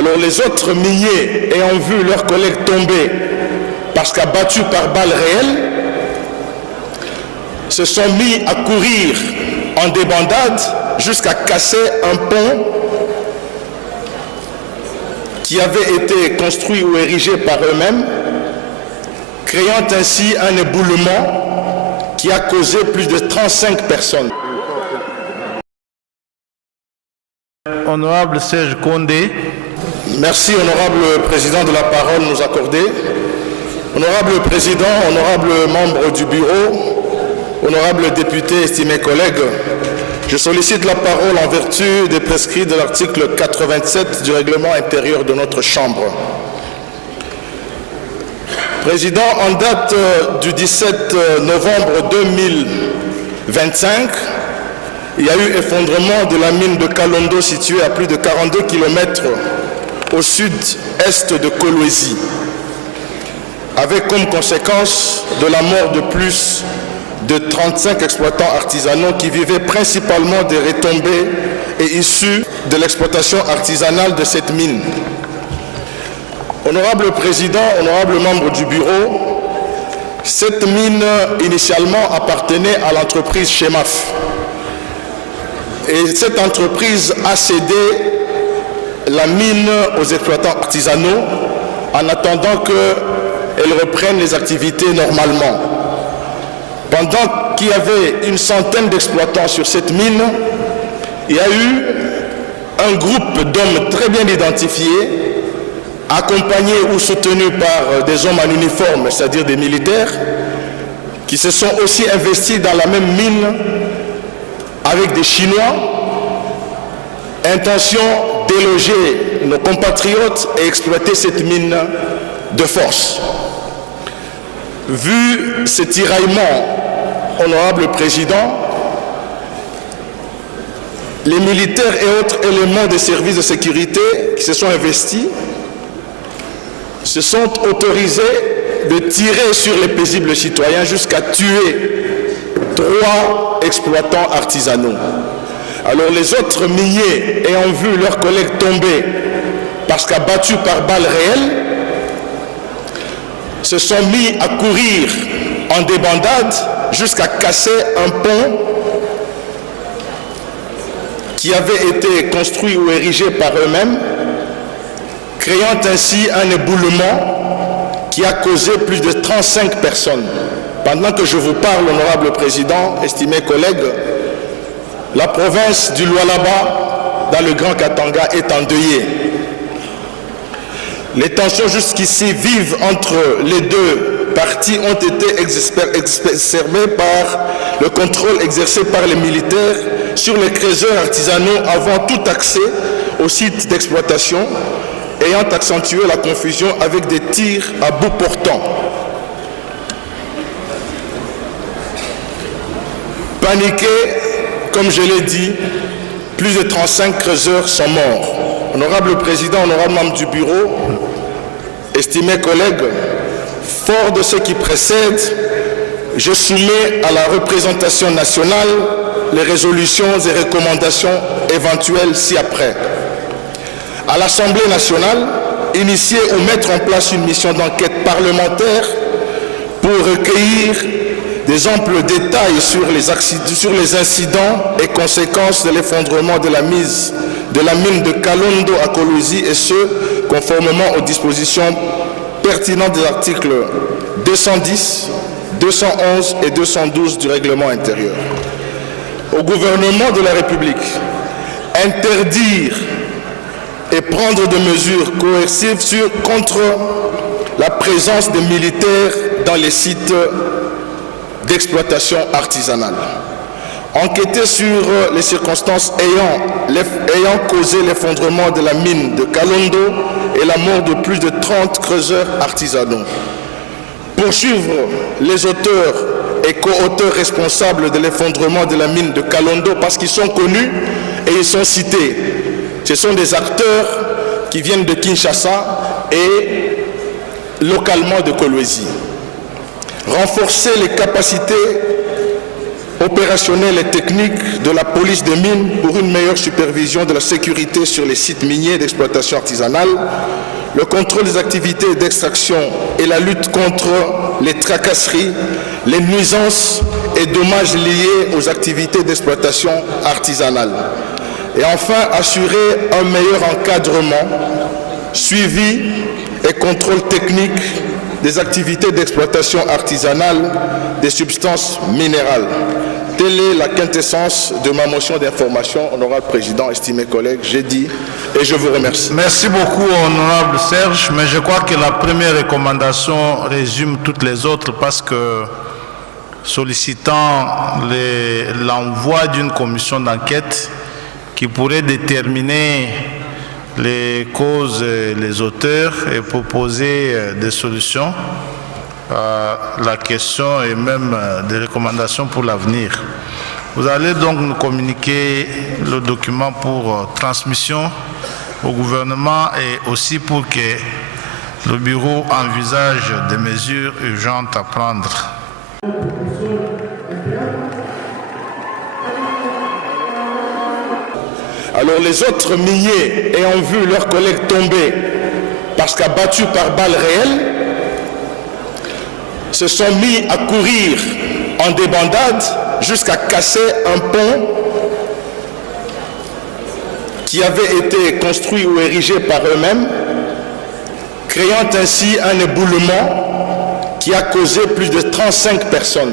Alors les autres milliers ayant vu leurs collègues tomber parce qu'abattus par balles réelles, se sont mis à courir en débandade jusqu'à casser un pont qui avait été construit ou érigé par eux-mêmes, créant ainsi un éboulement qui a causé plus de 35 personnes. Honorable Serge Condé. Merci, honorable président, de la parole nous accorder. Honorable président, honorable membre du bureau, honorable député, estimés collègues, je sollicite la parole en vertu des prescrits de l'article 87 du règlement intérieur de notre Chambre. Président, en date du 17 novembre 2025, il y a eu effondrement de la mine de Kalondo située à plus de 42 km au sud-est de Kolwezi, avec comme conséquence de la mort de plus de 35 exploitants artisanaux qui vivaient principalement des retombées et issus de l'exploitation artisanale de cette mine. Honorable président, honorable membre du bureau, cette mine initialement appartenait à l'entreprise Chemaf. Et cette entreprise a cédé la mine aux exploitants artisanaux en attendant qu'elles reprennent les activités normalement. Pendant qu'il y avait une centaine d'exploitants sur cette mine, il y a eu un groupe d'hommes très bien identifiés, accompagnés ou soutenus par des hommes en uniforme, c'est-à-dire des militaires, qui se sont aussi investis dans la même mine avec des Chinois, intention déloger nos compatriotes et exploiter cette mine de force. Vu ce tiraillement, honorable président, les militaires et autres éléments des services de sécurité qui se sont investis se sont autorisés de tirer sur les paisibles citoyens jusqu'à tuer 3 exploitants artisanaux. Alors les autres milliers ayant vu leurs collègues tomber parce qu'abattus par balles réelles, se sont mis à courir en débandade jusqu'à casser un pont qui avait été construit ou érigé par eux-mêmes, créant ainsi un éboulement qui a causé plus de 35 personnes. Pendant que je vous parle, honorable président, estimés collègues, la province du Lualaba, dans le Grand Katanga, est endeuillée. Les tensions jusqu'ici vives entre les deux parties ont été exacerbées par le contrôle exercé par les militaires sur les creuseurs artisanaux avant tout accès aux sites d'exploitation, ayant accentué la confusion avec des tirs à bout portant. Paniqués, comme je l'ai dit, plus de 35 creuseurs sont morts. Honorable président, honorable membre du bureau, estimés collègues, fort de ce qui précède, je soumets à la représentation nationale les résolutions et recommandations éventuelles ci-après. À l'Assemblée nationale, initier ou mettre en place une mission d'enquête parlementaire pour recueillir des amples détails sur les incidents et conséquences de l'effondrement de la mine de Kalondo à Kolwezi, et ce, conformément aux dispositions pertinentes des articles 210, 211 et 212 du règlement intérieur. Au gouvernement de la République, interdire et prendre des mesures coercitives contre la présence des militaires dans les sites d'exploitation artisanale. Enquêter sur les circonstances ayant causé l'effondrement de la mine de Kalondo et la mort de plus de 30 creuseurs artisanaux. Poursuivre les auteurs et co-auteurs responsables de l'effondrement de la mine de Kalondo parce qu'ils sont connus et ils sont cités. Ce sont des acteurs qui viennent de Kinshasa et localement de Kolwezi. Renforcer les capacités opérationnelles et techniques de la police des mines pour une meilleure supervision de la sécurité sur les sites miniers d'exploitation artisanale, le contrôle des activités d'extraction et la lutte contre les tracasseries, les nuisances et dommages liés aux activités d'exploitation artisanale. Et enfin, assurer un meilleur encadrement, suivi et contrôle technique des activités d'exploitation artisanale des substances minérales. Telle est la quintessence de ma motion d'information, honorable président, estimés collègues. J'ai dit et je vous remercie. Merci beaucoup, honorable Serge, mais je crois que la première recommandation résume toutes les autres parce que sollicitant l'envoi d'une commission d'enquête qui pourrait déterminer les causes et les auteurs et proposer des solutions. La question et même des recommandations pour l'avenir. Vous allez donc nous communiquer le document pour transmission au gouvernement et aussi pour que le bureau envisage des mesures urgentes à prendre. Alors les autres miniers ayant vu leurs collègues tomber parce qu'abattus par balles réelles, se sont mis à courir en débandade jusqu'à casser un pont qui avait été construit ou érigé par eux-mêmes, créant ainsi un éboulement qui a causé plus de 35 personnes.